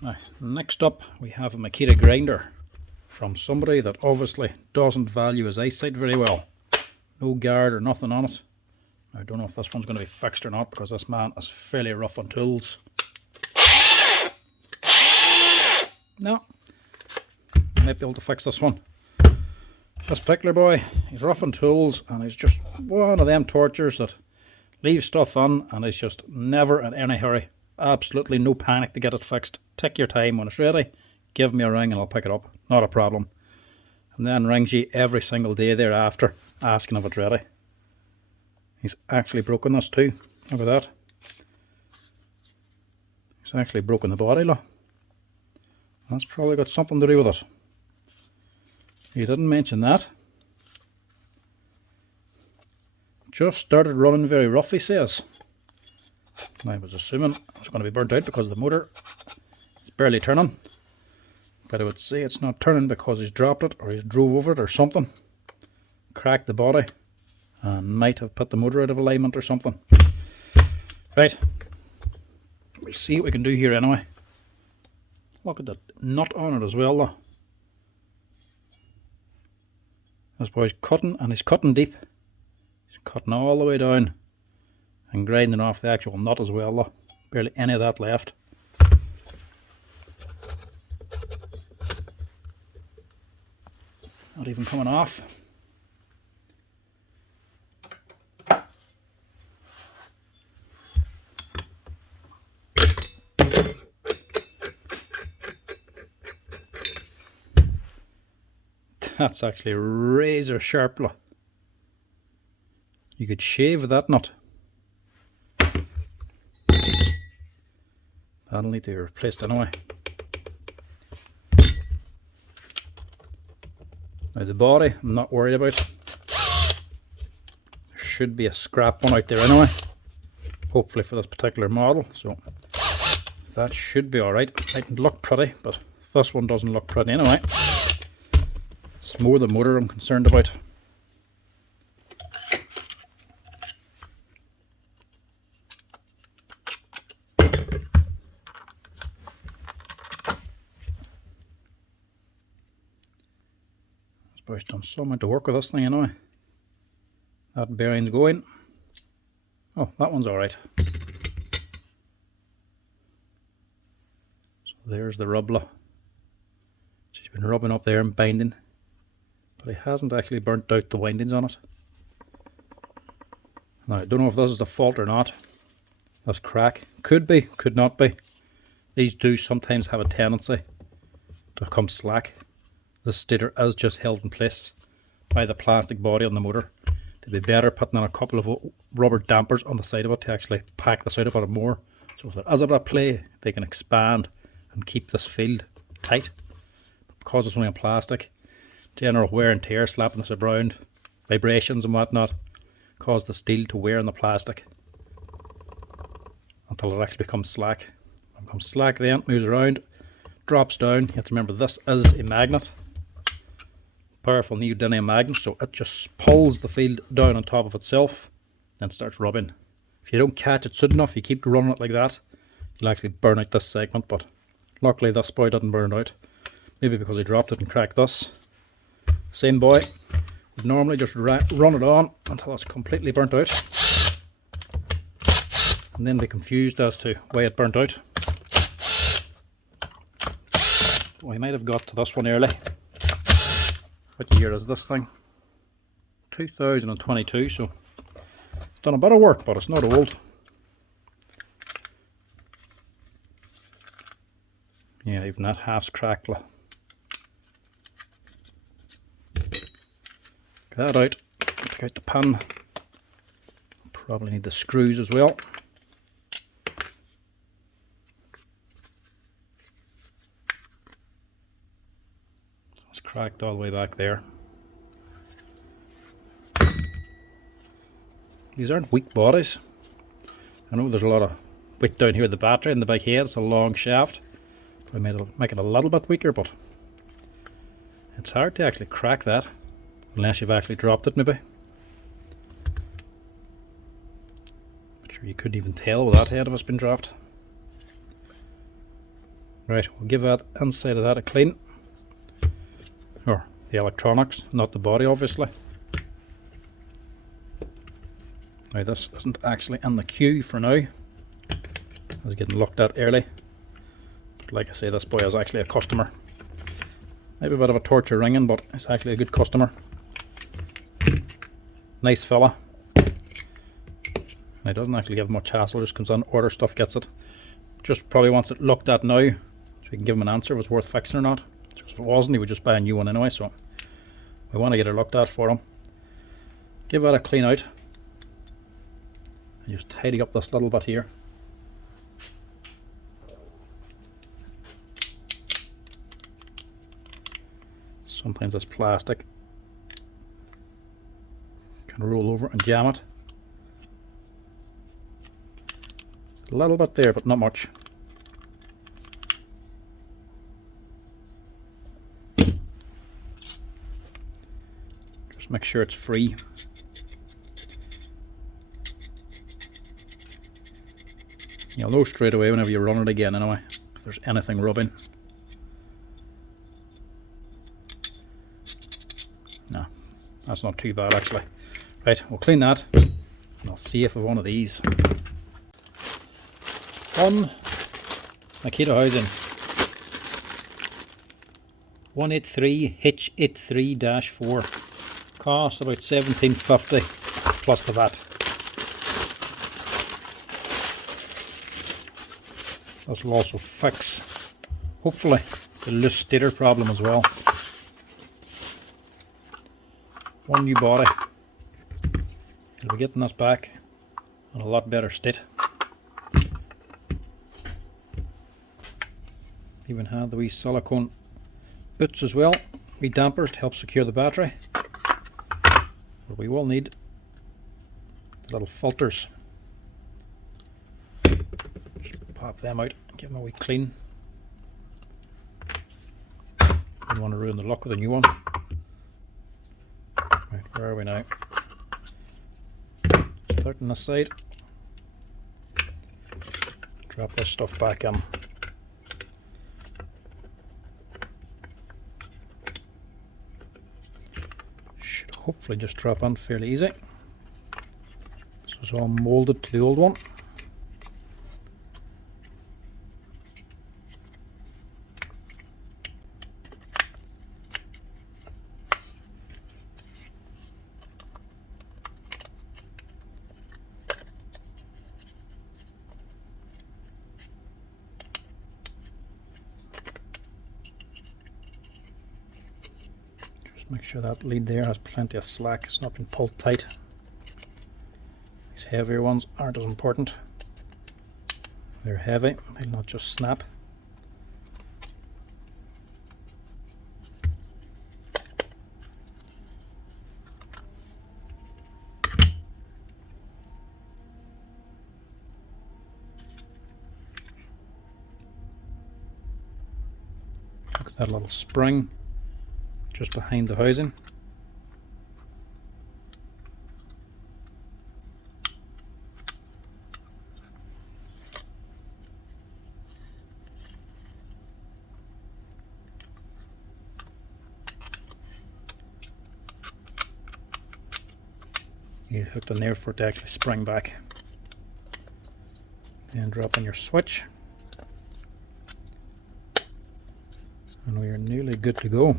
Now, next up we have a Makita grinder from somebody that obviously doesn't value his eyesight very well. No guard or nothing on it. I don't know if this one's going to be fixed or not because this man is fairly rough on tools. No, might be able to fix this one. This particular boy, he's rough on tools and he's just one of them tortures that leaves stuff on and he's just never in any hurry. Absolutely no panic to get it fixed. Take your time. When it's ready, give me a ring and I'll pick it up. Not a problem. And then rings you every single day thereafter asking if it's ready. He's actually broken this too. Look at that. He's actually broken the body, look. That's probably got something to do with it. He didn't mention that. Just started running very rough, he says. I was assuming it was going to be burnt out because the motor is barely turning. But I would say it's not turning because he's dropped it or he's drove over it or something. Cracked the body and might have put the motor out of alignment or something. Right. We'll see what we can do here anyway. Look at that nut on it as well though. This boy's cutting and he's cutting deep. He's cutting all the way down and grinding off the actual nut as well though. Barely any of that left. Not even coming off. That's actually razor sharp. You could shave that nut. That'll need to be replaced anyway. Now the body, I'm not worried about. There should be a scrap one out there anyway. Hopefully for this particular model. So that should be alright. It mightn't look pretty, but this one doesn't look pretty anyway. It's more the motor I'm concerned about. This boy's done so much to work with this thing anyway. That bearing's going. Oh, that one's alright. So there's the rub. She's been rubbing up there and binding. But he hasn't actually burnt out the windings on it. Now I don't know if this is the fault or not. This crack could be, could not be. These do sometimes have a tendency to come slack. The stator is just held in place by the plastic body on the motor. It'd be better putting on a couple of rubber dampers on the side of it to actually pack this out a bit more. So if there is a bit of play, they can expand and keep this field tight. Because it's only on plastic, general wear and tear, slapping this around, vibrations and whatnot, cause the steel to wear on the plastic until it actually becomes slack. When it becomes slack, then it moves around, drops down. You have to remember this is a magnet, powerful neodymium magnet, so it just pulls the field down on top of itself and starts rubbing. If you don't catch it soon enough, you keep running it like that, you'll actually burn out this segment. But luckily this boy didn't burn it out, maybe because he dropped it and cracked this. Same boy would normally just run it on until it's completely burnt out and then be confused as to why it burnt out. We might have got to this one early. What year is this thing? 2022, so it's done a bit of work, but it's not old. Yeah, even that half's cracked. That out, take out the pin. Probably need the screws as well. So it's cracked all the way back there. These aren't weak bodies. I know there's a lot of weight down here with the battery and the big head. It's a long shaft. I made it make it a little bit weaker, but it's hard to actually crack that. Unless you've actually dropped it maybe. But sure you couldn't even tell with that head if it's been dropped. Right, we'll give that inside of that a clean. Or the electronics, not the body obviously. Now this isn't actually in the queue for now. I was getting looked at early. But like I say, this boy is actually a customer. Maybe a bit of a torture ringing, but it's actually a good customer. Nice fella. And he doesn't actually give much hassle, just comes in, orders stuff, gets it. Just probably wants it looked at now, so we can give him an answer if it's worth fixing or not. Because if it wasn't, he would just buy a new one anyway, so we want to get it looked at for him. Give that a clean out. And just tidy up this little bit here. Sometimes this plastic can roll over and jam it. A little bit there, but not much. Just make sure it's free. You'll know straight away whenever you run it again anyway, if there's anything rubbing. No, that's not too bad actually. Right, we'll clean that and I'll see if we have one of these. One Makita housing 183 H83-4, cost about $17.50 plus the VAT. This will also fix, hopefully, the loose stator problem as well. One new body. We'll be getting this back in a lot better state. Even had the wee silicone boots as well, wee dampers to help secure the battery. But we will need the little filters. Just pop them out and give them a wee clean. Don't want to ruin the look with a new one. Right, where are we now? Start on this side. Drop this stuff back in. Should hopefully just drop in fairly easy. This was all molded to the old one. Make sure that lead there has plenty of slack, it's not been pulled tight. These heavier ones aren't as important. They're heavy, they'll not just snap. Look at that little spring just behind the housing. You hooked in there for it to actually spring back. Then drop in your switch. And we are nearly good to go.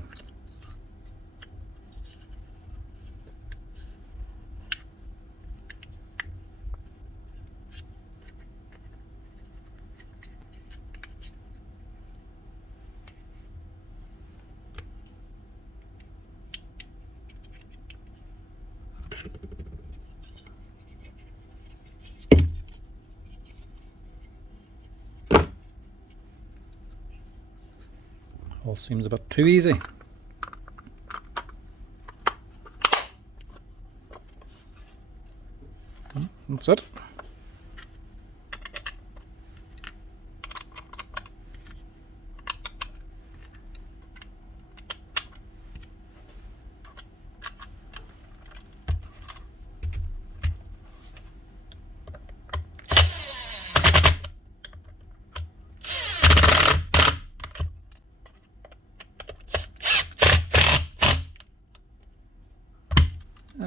All seems a bit too easy. That's it.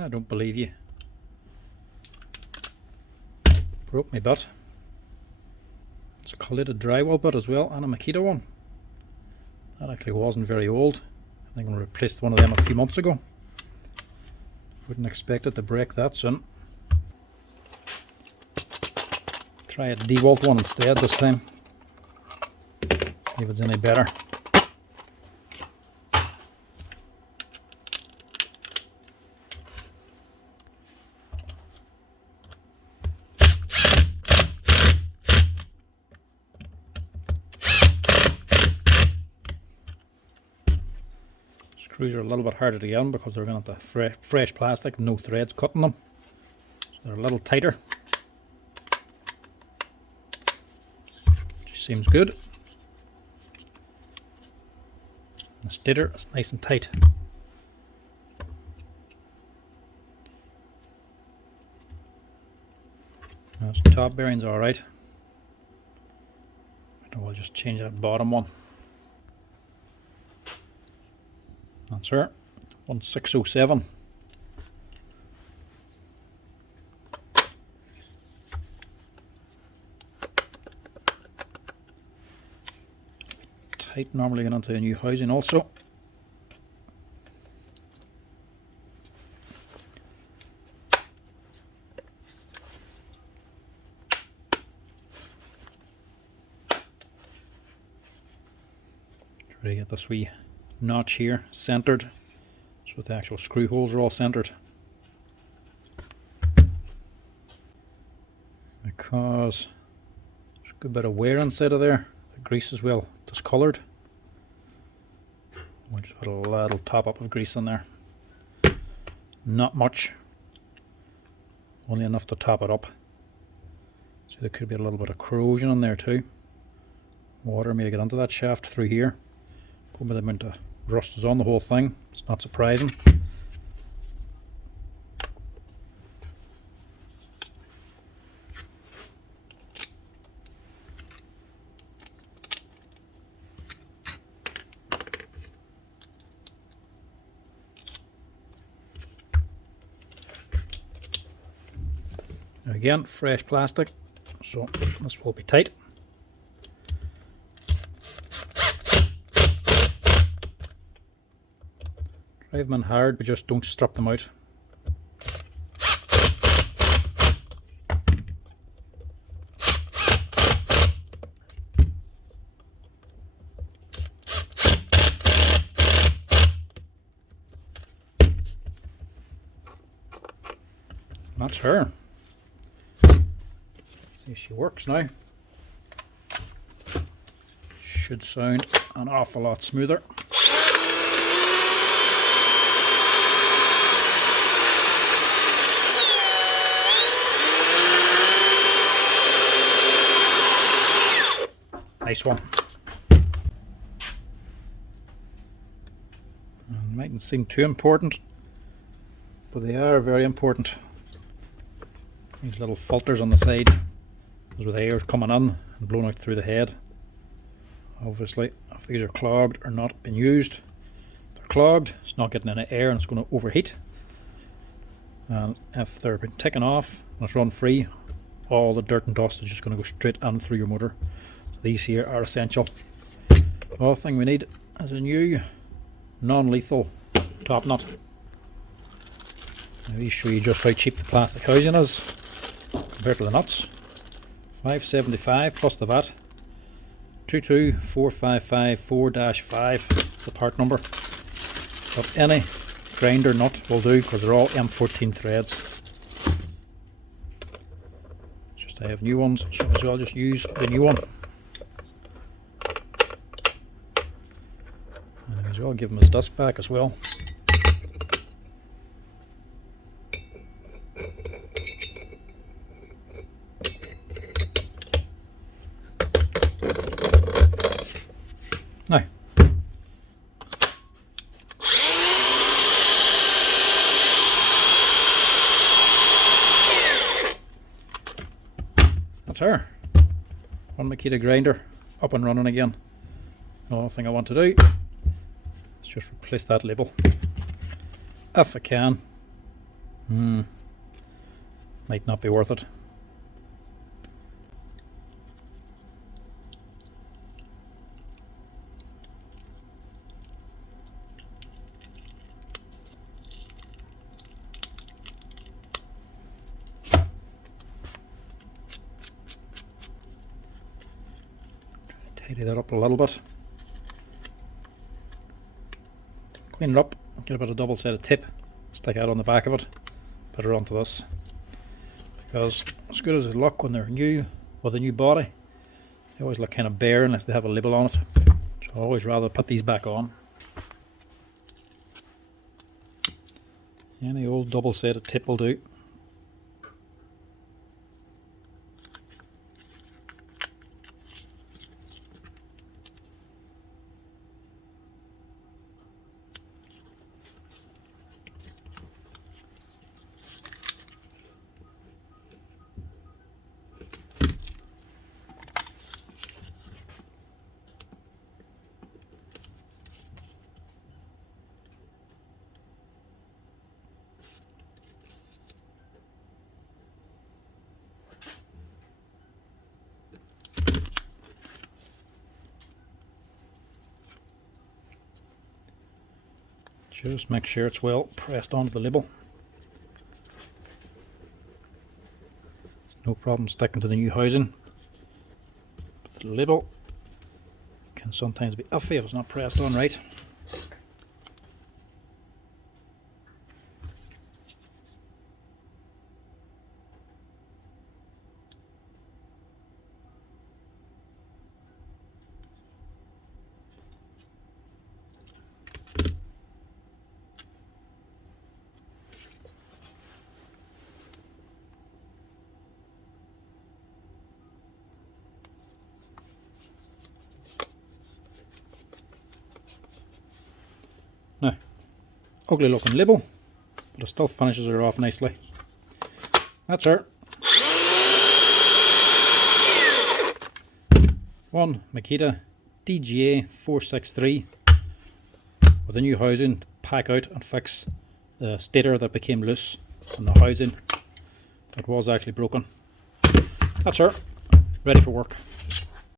I don't believe you. Broke my butt. It's a collated drywall butt as well, and a Makita one. That actually wasn't very old. I think I replaced one of them a few months ago. Wouldn't expect it to break that soon. Try a DeWalt one instead this time. See if it's any better. Screws are a little bit harder to get on because they're going to have fresh plastic, no threads cutting them. So they're a little tighter. Which seems good. The stator is nice and tight. Those top bearings are alright. We'll just change that bottom one. That's her, 1607. Tight normally going into a new housing also. Try to get this wee notch here centered so the actual screw holes are all centered, because there's a good bit of wear inside of there. The grease is well discolored. We'll just put a little top up of grease in there, not much, only enough to top it up. So there could be a little bit of corrosion in there too. Water may get into that shaft through here. Go by the amount of rust is on the whole thing, it's not surprising. Now again, fresh plastic, so this will be tight. Drive them in hard, but just don't strip them out. That's her. See if she works now. Should sound an awful lot smoother. Nice one. Mightn't seem too important, but they are very important. These little filters on the side, those with air coming in and blowing out through the head. Obviously, if these are clogged or not been used, they're clogged, it's not getting any air and it's going to overheat. And if they're been taken off and it's run free, all the dirt and dust is just going to go straight in through your motor. These here are essential. The other thing we need is a new non-lethal top nut. Let me show you just how cheap the plastic housing is compared to the nuts. $5.75 plus the VAT. 22455-4-5 is the part number. But any grinder nut will do because they're all M14 threads. Just I have new ones, so I might as well just use the new one. I'll give him his disc back as well. Now, that's her. One Makita grinder up and running again. The only thing I want to do, just replace that label if I can. Might not be worth it. Tidy that up a little bit. Clean it up, get a bit of double-sided tip, stick out on the back of it, put it onto this. Because as good as they look when they're new, with a new body, they always look kind of bare unless they have a label on it. So I always rather put these back on. Any old double-sided tip will do. Just make sure it's well pressed onto the label. No problem sticking to the new housing. But the label can sometimes be iffy if it's not pressed on right. Now, ugly looking label, but it still finishes her off nicely. That's her. One Makita DGA463 with a new housing to pack out and fix the stator that became loose and the housing that was actually broken. That's her, ready for work.